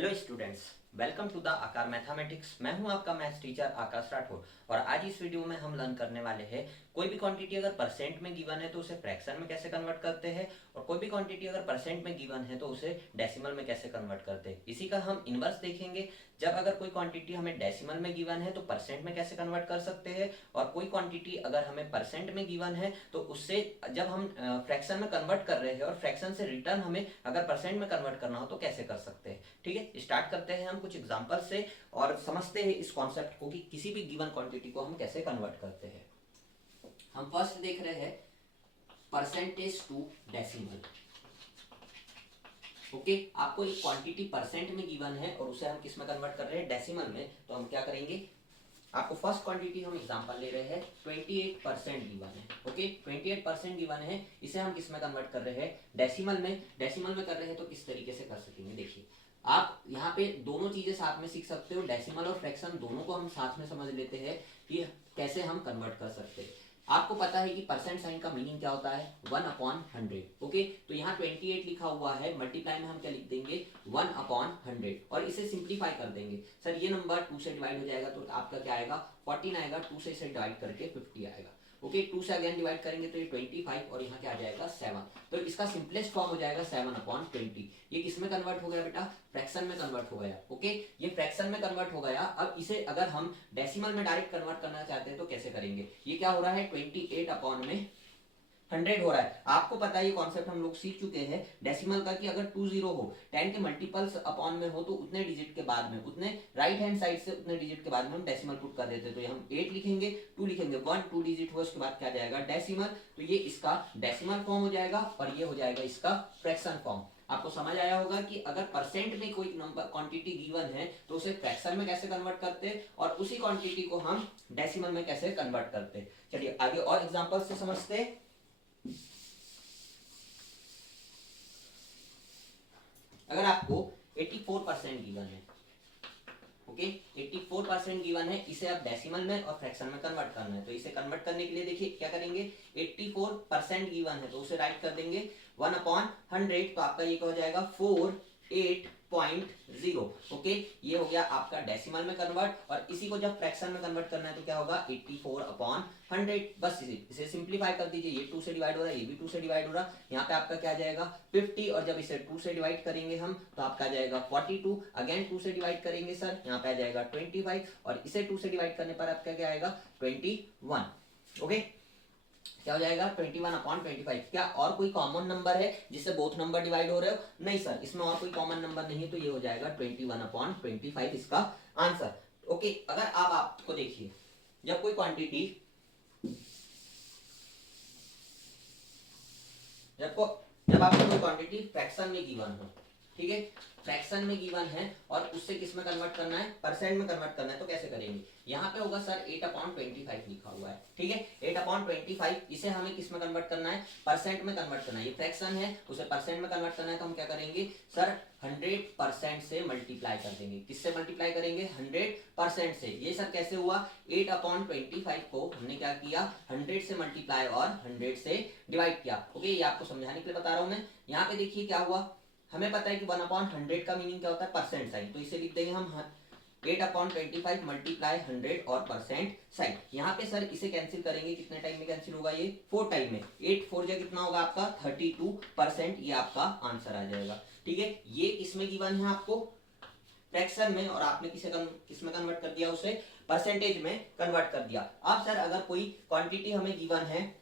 Hello students, welcome to the Aakar mathematics. मैं हूं आपका मैथ्स टीचर आकाश राठौर और आज इस वीडियो में हम लर्न करने वाले हैं कोई भी क्वांटिटी अगर परसेंट में गिवन है तो उसे फ्रैक्शन में कैसे कन्वर्ट करते हैं और कोई भी क्वांटिटी अगर परसेंट में गिवन है तो उसे डेसिमल में कैसे कन्वर्ट करते हैं। इसी का हम इनवर्स देखेंगे। जब अगर कोई क्वांटिटी हमें डेसिमल में गिवन है तो परसेंट में कैसे कन्वर्ट कर सकते हैं और कोई क्वांटिटी अगर हमें परसेंट में गिवन है तो उससे जब हम फ्रैक्शन में कन्वर्ट कर रहे हैं और फ्रैक्शन से रिटर्न हमें अगर परसेंट में कन्वर्ट करना हो तो कैसे कर सकते हैं। ठीक है, स्टार्ट करते हैं हम कुछ एग्जांपल से और समझते हैं इस कॉन्सेप्ट को कि किसी भी गिवन क्वांटिटी को हम कैसे कन्वर्ट करते हैं। हम फर्स्ट देख रहे हैं परसेंटेज टू डेसिमल। ओके, आपको एक क्वांटिटी परसेंट में गिवन है और उसे हम किस में कन्वर्ट कर रहे हैं, डेसिमल में। तो हम क्या करेंगे, आपको फर्स्ट क्वांटिटी हम एग्जांपल ले रहे हैं 28% गिवन है। ओके, 28% गिवन है, इसे हम किस में कन्वर्ट कर रहे हैं, डेसिमल में। डेसिमल में कर रहे हैं तो किस तरीके से कर सकेंगे, देखिए आप यहाँ पे दोनों चीजें साथ में सीख सकते हो। डेसिमल और फ्रैक्शन दोनों को हम साथ में समझ लेते हैं कि कैसे हम कन्वर्ट कर सकते हैं। आपको पता है कि परसेंट साइन का मीनिंग क्या होता है, 1/100। ओके, तो यहाँ 28 लिखा हुआ है, मल्टीप्लाई में हम क्या लिख देंगे, 1/100 और इसे सिंप्लीफाई कर देंगे। सर ये नंबर 2 से डिवाइड हो जाएगा तो आपका क्या आएगा, 14 आएगा। 2 से इसे डिवाइड करके 50 आएगा। ओके, 2 से अगेन डिवाइड करेंगे तो ये 25 और यहाँ क्या आ जाएगा 7। तो इसका सिंपलेस्ट फॉर्म हो जाएगा 7/20। ये किस में कन्वर्ट हो गया बेटा, फ्रैक्शन में कन्वर्ट हो गया। ओके, ये फ्रैक्शन में कन्वर्ट हो गया। अब इसे अगर हम डेसिमल में डायरेक्ट कन्वर्ट करना चाहते हैं तो कैसे करेंगे। ये क्या हो रहा है, 28/100 हो रहा है। आपको पता है ये कॉन्सेप्ट हम लोग सीख चुके हैं डेसिमल का कि अगर 20 हो, 10 के मल्टीपल्स अपॉन में हो तो उतने डिजिट के बाद में, उतने राइट हैंड साइड से उतने डिजिट के बाद में हम डेसिमल पुट कर देते हैं। तो ये हम 8 लिखेंगे, 2 लिखेंगे, 1 2 डिजिट हो, उसके बाद क्या जाएगा डेसिमल। तो ये इसका डेसिमल फॉर्म हो जाएगा और ये हो जाएगा इसका फ्रैक्शन फॉर्म। आपको समझ आया होगा कि अगर परसेंट में कोई नंबर क्वांटिटी गिवन है तो उसे फ्रैक्शन में कैसे कन्वर्ट करते हैं और उसी क्वांटिटी को हम डेसिमल में कैसे कन्वर्ट करते हैं। चलिए आगे और एग्जांपल से समझते हैं। अगर आपको 84% गिवन है, ओके 84% गिवन है, इसे आप डेसिमल में और फ्रैक्शन में कन्वर्ट करना है। तो इसे कन्वर्ट करने के लिए देखिए क्या करेंगे, 84% गिवन है तो उसे राइट कर देंगे 1/100। तो आपका ये क्या हो जाएगा 48.0। ओके, ये हो गया आपका डेसिमल में कन्वर्ट और इसी को जब फ्रैक्शन में कन्वर्ट करना है तो क्या होगा 84/100। बस इसे सिंप्लीफाई कर दीजिए। ये 2 से डिवाइड हो रहा है, ये भी 2 से डिवाइड हो रहा है। यहाँ पे आपका क्या जाएगा 50 और जब इसे 2 से डिवाइड करेंगे हम तो आपका जाएगा 42। अगेन 2 से डिवाइड करेंगे सर, यहाँ पे आ जाएगा 25 और इसे 2 से डिवाइड करने पर आपका क्या आएगा 21। ओके, क्या हो जाएगा 21/25। क्या और कोई कॉमन नंबर है जिससे बोथ नंबर डिवाइड हो रहे हो, नहीं सर, इसमें और कोई कॉमन नंबर नहीं है। तो ये हो जाएगा 21/25 इसका आंसर। ओके, अगर आप आपको देखिए जब कोई क्वांटिटी जब आपको कोई क्वांटिटी फ्रैक्शन में गिवन हो, ठीक है, फ्रैक्शन में गिवन है और उससे किस में कन्वर्ट करना है, परसेंट में कन्वर्ट करना है। तो कैसे करेंगे, यहाँ पे होगा सर 8/25 लिखा हुआ है, ठीक है, 8/25। इसे हमें किस में कन्वर्ट करना है, परसेंट में कन्वर्ट करना है। ये फ्रैक्शन है, उसे परसेंट में कन्वर्ट करना है। तो हम क्या करेंगे सर 100% से मल्टीप्लाई कर देंगे। किससे मल्टीप्लाई करेंगे, 100% से। ये सर कैसे हुआ, 8/25 को हमने क्या किया 100 से मल्टीप्लाई और 100 से डिवाइड किया। ओके, ये आपको समझाने के लिए बता रहा हूं मैं। यहाँ पे देखिए क्या हुआ, हमें पता है कि 1/100 का मीनिंग क्या होता है, परसेंट साइन। तो इसे लिख देंगे हम 8/25 मल्टीप्लाई 100 और परसेंट साइन। यहाँ पे सर इसे कैंसिल करेंगे, कितने टाइम में कैंसिल होगा, ये 4 टाइम में। 8 4 जा कितना होगा आपका 32%। ये आपका आंसर आ जाएगा। ठीक है, ये किसमें गिवन है आपको, फ्रैक्शन में, और आपने किसमें कन्वर्ट कर दिया, उसे परसेंटेज में कन्वर्ट कर दिया। अब सर अगर कोई क्वांटिटी हमें गिवन है,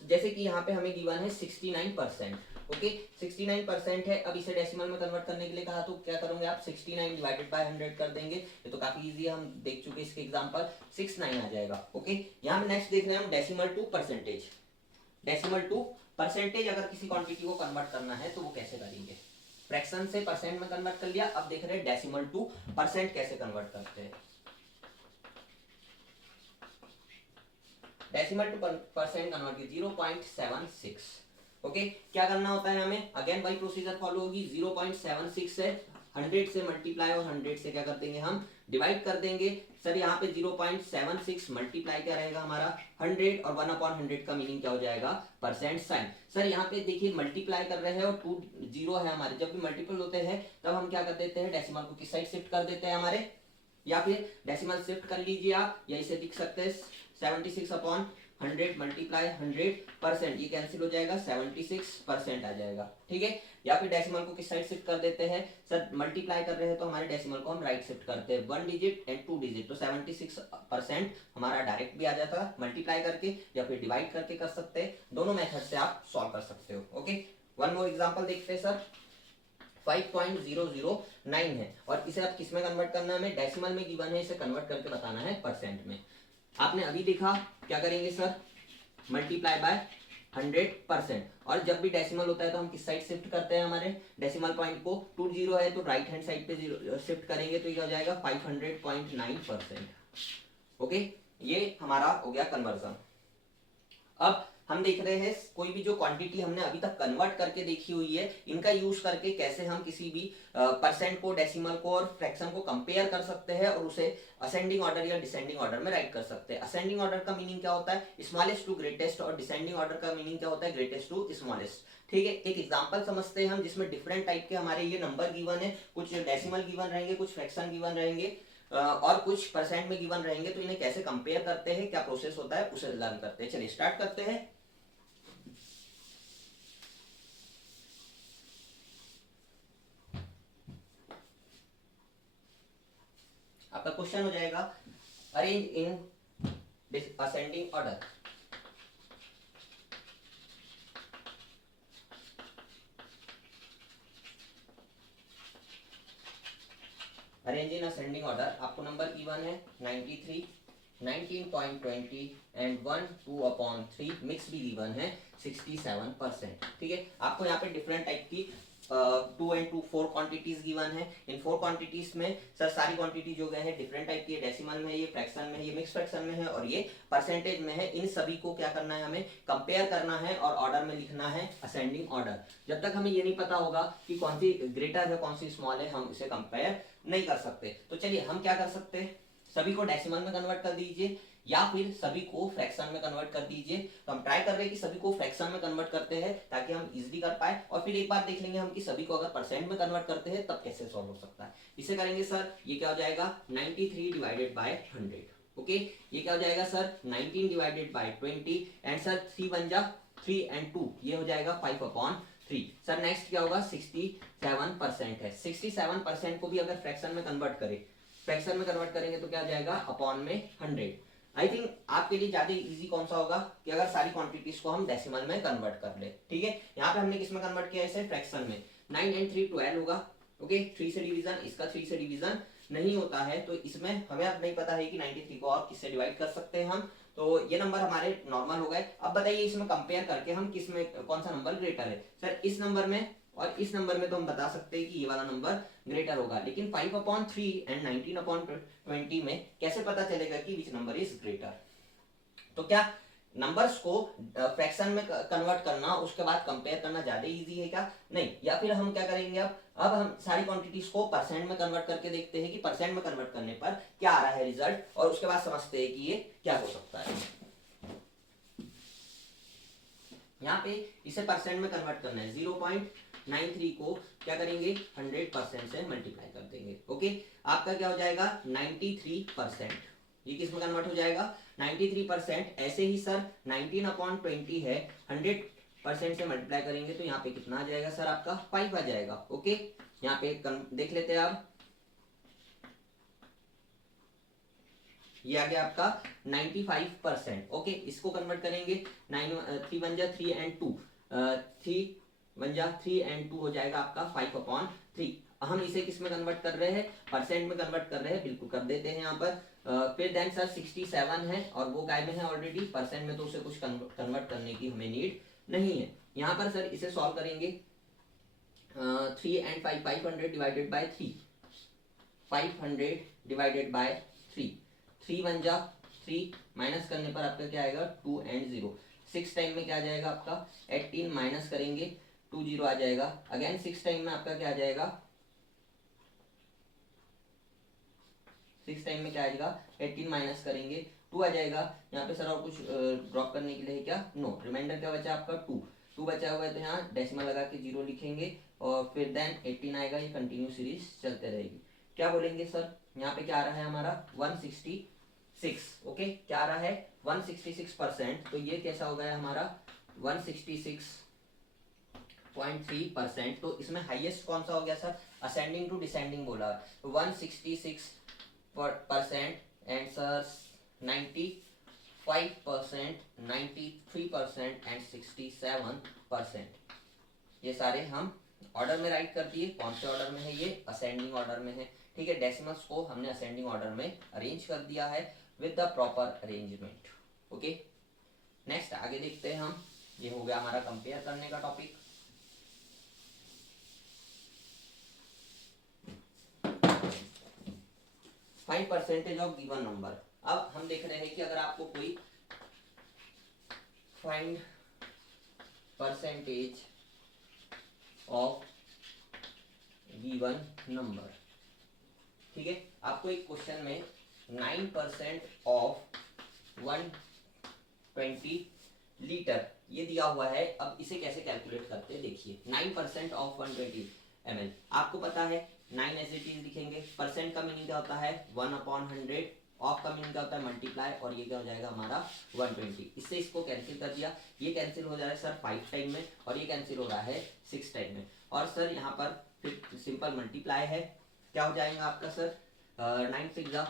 जैसे कि यहाँ पे हमें गिवन है 69%। ओके, 69% है। अब इसे डेसिमल में कन्वर्ट करने के लिए कहा तो क्या करोगे आप, 69 डिवाइडेड बाय 100 कर देंगे। ये तो काफी इजी है, हम देख चुके इसके एग्जांपल, 69 आ जाएगा। ओके, यहाँ पे नेक्स्ट देख रहे हैं हम decimal to percentage. Decimal to percentage अगर किसी क्वांटिटी को कन्वर्ट करना है तो वो कैसे करेंगे, फ्रैक्शन से परसेंट में कन्वर्ट कर लिया। अब देख रहे हैं डेसिमल टू परसेंट कैसे कन्वर्ट करते हैं। डेसिमल टू परसेंट कन्वर्ट की 0.76। ओके, क्या करना होता है हमें, अगेन वही प्रोसीजर फॉलो होगी। 0.76 से 100 से मल्टीप्लाई और 100 से क्या कर देंगे हम डिवाइड कर देंगे। सर यहाँ पे 0.76 मल्टीप्लाई क्या रहेगा हमारा 100 और 1/100 का मीनिंग क्या हो जाएगा परसेंट साइन। सर यहाँ पे देखिए मल्टीप्लाई कर रहे हैं और 2 जीरो है हमारे, जब भी मल्टीपल होते हैं तब हम क्या कर देते हैं डेसिमल को किस साइड शिफ्ट कर देते हैं हमारे, या फिर डेसिमल शिफ्ट कर लीजिए आप, या इसे लिख सकते हैं 76/100 मल्टीप्लाई 100%, ये कैंसिल हो जाएगा 76% आ जाएगा, ठीक है। या फिर डेसिमल को किस साइड शिफ्ट कर देते हैं, सर मल्टीप्लाई कर रहे हैं तो हमारे डेसिमल को हम राइट शिफ्ट करते हैं 1 डिजिट एंड 2 डिजिट, तो 76% हमारा डायरेक्ट भी आ जाता है मल्टीप्लाई करके या फिर डिवाइड करके कर सकते हैं, दोनों मेथड से आप सॉल्व कर सकते हो। ओके, वन मोर एग्जांपल देखते हैं सर। 5.009 है और इसे आप किस में कन्वर्ट करना है, हमें डेसिमल में गिवन है, इसे कन्वर्ट करके बताना है परसेंट में। आपने अभी देखा क्या करेंगे सर, मल्टीप्लाई बाय 100%, और जब भी डेसिमल होता है तो हम किस साइड शिफ्ट करते हैं हमारे डेसिमल पॉइंट को, 2 जीरो है तो राइट हैंड साइड पे शिफ्ट करेंगे तो ये हो जाएगा 500.9%। ओके, ये हमारा हो गया कन्वर्जन। अब हम देख रहे हैं कोई भी जो क्वांटिटी हमने अभी तक कन्वर्ट करके देखी हुई है, इनका यूज करके कैसे हम किसी भी परसेंट को, डेसिमल को और फ्रैक्शन को कंपेयर कर सकते हैं और उसे असेंडिंग ऑर्डर या डिसेंडिंग ऑर्डर में राइट कर सकते हैं। असेंडिंग ऑर्डर का मीनिंग क्या होता है, स्मॉलेस्ट टू ग्रेटेस्ट, और डिसेंडिंग ऑर्डर का मीनिंग क्या होता है, ग्रेटेस्ट टू स्मॉलेस्ट। ठीक है, एक एग्जांपल समझते हैं हम जिसमें डिफरेंट टाइप के हमारे ये नंबर गिवन है, कुछ डेसिमल गिवन रहेंगे, कुछ फ्रैक्शन गिवन रहेंगे और कुछ परसेंट में गिवन रहेंगे, तो इन्हें कैसे कंपेयर करते हैं, क्या प्रोसेस होता है, उसे लर्न करते हैं। चलिए स्टार्ट करते हैं। आपका क्वेश्चन हो जाएगा arrange in ascending order. Arrange in ascending order, आपको नंबर गिवन है 93, 19.20 एंड 1 2/3, मिक्स भी गिवन है 67%। ठीक है, आपको यहाँ पे डिफरेंट टाइप की 2 एंड 2 4 क्वांटिटीज गिवन है। इन 4 क्वांटिटीज में सर सारी क्वांटिटी जो गए हैं डिफरेंट टाइप की, डेसिमल में, ये फ्रैक्शन में, ये मिक्स फ्रैक्शन में है और ये परसेंटेज में है। इन सभी को क्या करना है, हमें कंपेयर करना है और ऑर्डर में लिखना है असेंडिंग ऑर्डर। जब तक हमें ये नहीं पता होगा कि कौन सी ग्रेटर है कौन सी स्मॉल है, हम इसे कंपेयर नहीं कर सकते। तो चलिए हम क्या कर सकते हैं, सभी को डेसिमल में कन्वर्ट कर दीजिए या फिर सभी को फ्रैक्शन में कन्वर्ट कर दीजिए। तो हम ट्राई कर रहे हैं कि सभी को फ्रैक्शन में कन्वर्ट करते हैं ताकि हम इजीली कर पाए, और फिर एक बार देख लेंगे हम कि सभी को अगर परसेंट में कन्वर्ट करते हैं तब कैसे सॉल्व हो सकता है। इसे करेंगे सर, ये क्या हो जाएगा 93 डिवाइडेड बाय 100। ओके, ये क्या हो जाएगा sir 19 divided by 20 and sir 3 बन जा 3 एंड 2, ये हो जाएगा 5/3। सर नेक्स्ट क्या होगा 67% है। 67% को भी अगर फ्रैक्शन में कन्वर्ट करें, फ्रैक्शन में कन्वर्ट करेंगे तो क्या हो जाएगा अपॉन में 100। आई थिंक आपके लिए ज्यादा इजी कौन सा होगा कि अगर सारी क्वांटिटीज को हम डेसिमल में कन्वर्ट कर ले। ठीक है, यहाँ पे हमने किस में कन्वर्ट किया है, इसे फ्रैक्शन में। 9 एंड 3 12 होगा। ओके, 3 से डिवीजन, इसका 3 से डिवीजन नहीं होता है, तो इसमें हमें अब नहीं पता है कि 93 को और किससे डिवाइड कर सकते हैं हम, तो ये नंबर हमारे नॉर्मल हो गए। अब बताइए इसमें कंपेयर करके हम किस में कौन सा नंबर ग्रेटर है। सर इस नंबर में और इस नंबर में तो हम बता सकते हैं कि ये वाला नंबर ग्रेटर होगा, लेकिन 5/3 एंड 19/20 में कैसे पता चलेगा कि विच नंबर इज ग्रेटर। तो क्या नंबर्स को फ्रैक्शन में कन्वर्ट करना उसके बाद कंपेयर करना ज्यादा इजी है क्या, नहीं। या फिर हम क्या करेंगे, अब हम सारी क्वांटिटीज को परसेंट में कन्वर्ट करके देखते हैं कि परसेंट में कन्वर्ट करने पर क्या आ रहा है रिजल्ट, और उसके बाद समझते हैं कि ये क्या हो सकता है। यहाँ पे इसे परसेंट में कन्वर्ट करना है, 0.93 को क्या करेंगे 100% से मल्टीप्लाई कर देंगे। ओके, आपका क्या हो जाएगा 93%, ये किस में कन्वर्ट हो जाएगा 93%। ऐसे ही सर 19/20 है, 100% से मल्टीप्लाई करेंगे तो यहाँ पे कितना आ जाएगा सर आपका 5 आ जाएगा। ओके, यहाँ पे देख लेते हैं आप, ये आ गया आपका 95%। ओके, इसको कन्वर्ट करेंगे 3 1 जा 3 एंड 2, 3 1 जा 3 एंड 2 हो जाएगा आपका 5/3। हम इसे किस में कन्वर्ट कर रहे हैं, परसेंट में कन्वर्ट कर रहे हैं, बिल्कुल कर देते हैं यहाँ पर। फिर देन सर 67 है और वो गायब है ऑलरेडी, परसेंट में तो उसे कुछ कन्वर्ट करने की हमें नीड नहीं है। यहाँ पर सर इसे सॉल्व करेंगे 3 and 5, 500 divided by 3, 500 divided by 3, 3 1 जा 3, माइनस करने पर आपका क्या आएगा 2 एंड 0। 6 टाइम में क्या आ जाएगा आपका 18, माइनस करेंगे 2 0 आ जाएगा। अगेन 6 टाइम में आपका क्या आ जाएगा 6 टाइम में क्या आएगा 18 माइनस करेंगे 2 आ जाएगा। यहाँ पे सर और कुछ ड्रॉप करने के लिए क्या, नो, रिमाइंडर क्या बचा आपका 2 बचा हुआ है, तो यहाँ डेसिमल लगा के 0 लिखेंगे और फिर देन 18 आएगा। ये कंटिन्यू सीरीज चलते रहेगी। क्या बोलेंगे सर, यहाँ पे क्या आ रहा है हमारा 166, ओके, क्या आ रहा है 166%, तो ये कैसा हो गया हमारा 166.3%। तो इसमें हाईएस्ट कौन सा हो गया सर, असेंडिंग टू डिसेंडिंग बोला, तो 166% एंड सर 95%, 93% एंड 67%। ये सारे हम ऑर्डर में राइट कर दिए। कौन से ऑर्डर में है, ये असेंडिंग ऑर्डर में है, ठीक है। डेसिमल्स को हमने असेंडिंग ऑर्डर में अरेंज कर दिया है with the proper arrangement, okay. Next आगे देखते हैं हम, ये हो गया हमारा कंपेयर करने का topic. Find percentage of given number. अब हम देख रहे हैं कि अगर आपको कोई find percentage of given number, ठीक है, आपको एक क्वेश्चन में 9% ऑफ 120 लीटर ये दिया हुआ है। अब इसे कैसे कैलकुलेट करते हैं देखिए। 9% ऑफ 120 ml, आपको पता है 9 एज इट इज लिखेंगे। परसेंट का मीनिंग क्या होता है 1/100, ऑफ का मीनिंग क्या होता है मल्टीप्लाई, और ये क्या हो जाएगा हमारा 120। इससे इसको कैंसिल कर दिया, ये कैंसिल हो जा रहा है सर 5 टाइम में, और ये कैंसिल हो रहा है 6 टाइम में, और सर यहाँ पर फिर सिंपल मल्टीप्लाई है। क्या हो जाएगा आपका सर 9 6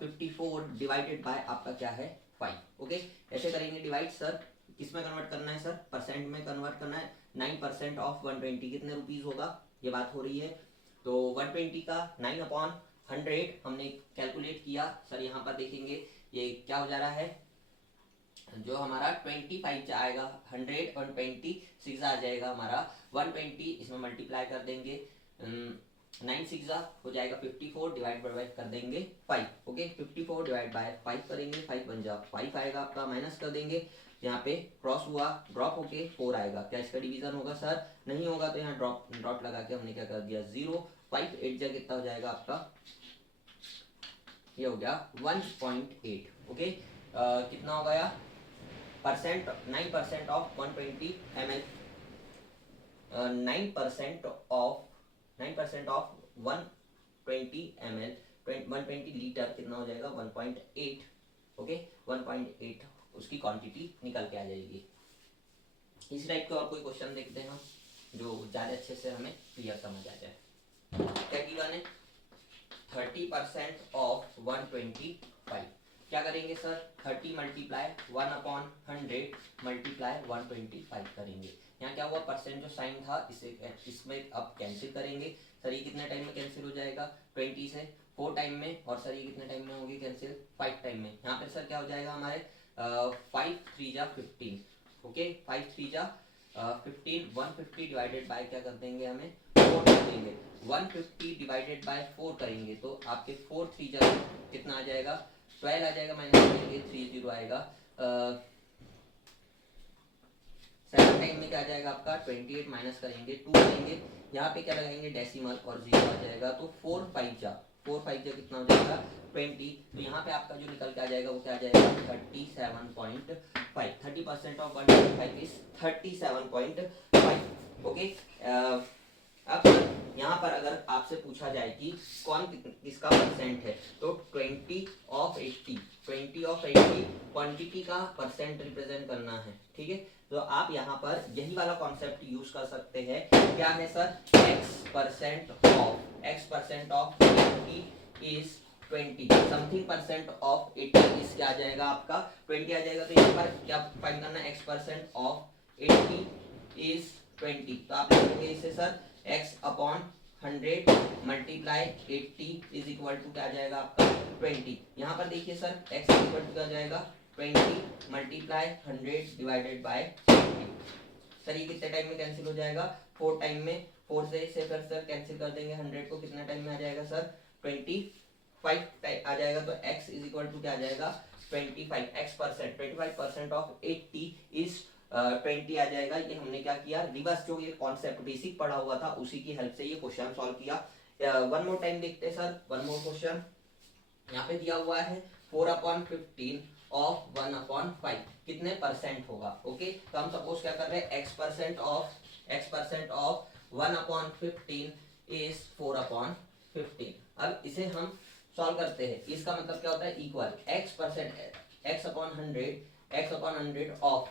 54 डिवाइडेड बाय आपका क्या है 5, ओके। ऐसे करेंगे डिवाइड, सर किसमें कन्वर्ट करना है सर, परसेंट में कन्वर्ट करना है। 9% ऑफ 120 कितने रुपीज होगा, ये बात हो रही है। तो 120 का 9/100 हमने कैलकुलेट किया सर। यहाँ पर देखेंगे ये क्या हो जा रहा है, जो हमारा 25 आएगा 100 और 26 आ जाएगा हमारा 120, इसमें मल्टीप्लाई कर देंगे। 9 6 हो जाएगा 54, डिवाइड बाय कर देंगे 5, ओके। 54 डिवाइड बाय 5 करेंगे, 5 बन जा 5 आएगा आपका, माइनस कर देंगे, यहाँ पे क्रॉस हुआ, ड्रॉप होके 4 आएगा। क्या इसका डिवीजन होगा सर, नहीं होगा, तो यहाँ ड्रॉट लगा के हमने क्या कर दिया 0। 5 8 जा कितना हो जाएगा आपका, ये हो गया 1.8, ओके। कितना हो गया percent, 9% of 120 ml, 9% of 120 ml 120 litre कितना हो जाएगा 1.8, ओके। 1.8 उसकी क्वांटिटी निकल के आ जाएगी। इस टाइप के और कोई क्वेश्चन देखते हैं हम जो ज़्यादा अच्छे से हमें क्लियर समझ आ जाए। क्या गिवन है 30% ऑफ 125, क्या करेंगे सर 30 मल्टीप्लाई 1/100 मल्टीप्लाई 125 करेंगे। यहाँ क्या हुआ परसेंट जो साइन था इसे इसमें अब कैंसिल करेंगे। सर ये कितने टाइम में कैंसिल हो जाएगा 20 से 4 टाइम में, और सर ये कितने टाइम में होगी कैंसिल 5 टाइम में। यहाँ पे सर क्या हो जाएगा हमारे 5 3 जा 15, ओके। 5 3 जा 15, 150 डिवाइडेड बाय क्या कर देंगे हमें 4 कर देंगे। 150 डिवाइडेड बाय 4 करेंगे तो आपके 4 3 जा कितना आ जाएगा 12 आ जाएगा, माइनस करेंगे 30 आएगा। 7 टाइम में क्या आ जाएगा आपका 28, माइनस करेंगे 2 करेंगे, यहाँ पे क्या लगाएंगे डेसिमल और 0 आ जाएगा। तो 4 5 जा कितना हो जाएगा 20, तो यहाँ पे आपका जो निकल के आ जाएगा वो क्या आ जाएगा 37.5। 30% ऑफ 125 इज 37.5, ओके। अब यहाँ पर अगर आपसे पूछा जाए कि कौन किसका परसेंट है, तो 20 ऑफ 80 क्वांटिटी का परसेंट रिप्रेजेंट करना है, ठीक है। तो आप यहाँ पर यही वाला कॉन्सेप्ट यूज कर सकते हैं। क्या है sir x% of 80 is 20, something percent of 80 is क्या आ जाएगा आपका 20 आ जाएगा। तो यहाँ पर क्या फाइंड करना है x% ऑफ 80 इज 20, तो आप लिखेंगे इसे sir x/100 multiply 80 is equal to क्या आ जाएगा आपका 20। यहाँ पर देखिए सर x इक्वल टू क्या आ जाएगा 20 मल्टीप्लाई 100 डिवाइडेड बाय 20। सर ये कितने टाइम में कैंसिल हो जाएगा 4 टाइम में, 4 से फिर सर कैंसिल कर देंगे 100 को, कितना टाइम में आ जाएगा सर 25 आ जाएगा। तो x इज इक्वल टू क्या आ जाएगा 25, x% 25% ऑफ 80 इज 20 आ जाएगा। ये हमने क्या किया रिवर्स, जो ये कॉन्सेप्ट बेसिक पढ़ा हुआ था उसी की हेल्प से ये क्वेश्चन सॉल्व किया। वन मोर टाइम देखते हैं सर, वन मोर क्वेश्चन। यहाँ पे दिया हुआ है 4/15 ऑफ 1/5 कितने परसेंट होगा। ओके, तो हम सपोज क्या कर रहे हैं, x परसेंट ऑफ 1/15 इज 4/15। अब इसे हम सॉल्व करते हैं, इसका मतलब क्या होता है, equal x/100 of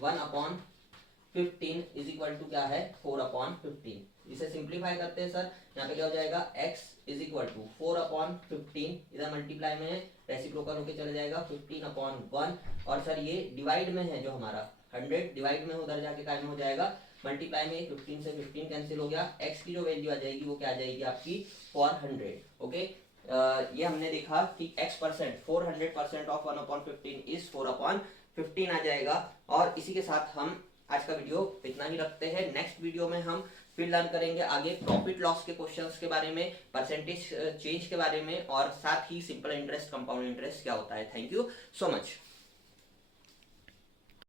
1/15 is equal to क्या है, 4/15। इसे सिंप्लीफाई करते हैं सर, यहाँ पे क्या हो जाएगा, x इज इक्वल टू 4/15, इधर मल्टीप्लाई में है, रेसिप्रोकल होके चले जाएगा 15/1, और सर ये डिवाइड में है जो हमारा 100 डिवाइड में उधर जाके काय में हो जाएगा मल्टीप्लाई में, 15 से 15 कैंसिल हो गया, x की जो वैल्यू आ जाएगी वो क्या आ जाएगी आपकी 400। ओके, ये हमने देखा कि x परसेंट 400% ऑफ 1/15 इज 4/15 आ जाएगा। और इसी के साथ हम आज का वीडियो इतना ही रखते हैं। नेक्स्ट वीडियो में हम फिर लर्न करेंगे आगे प्रॉफिट लॉस के क्वेश्चंस के बारे में, परसेंटेज चेंज के बारे में, और साथ ही सिंपल इंटरेस्ट, कंपाउंड इंटरेस्ट क्या होता है। Thank you so much.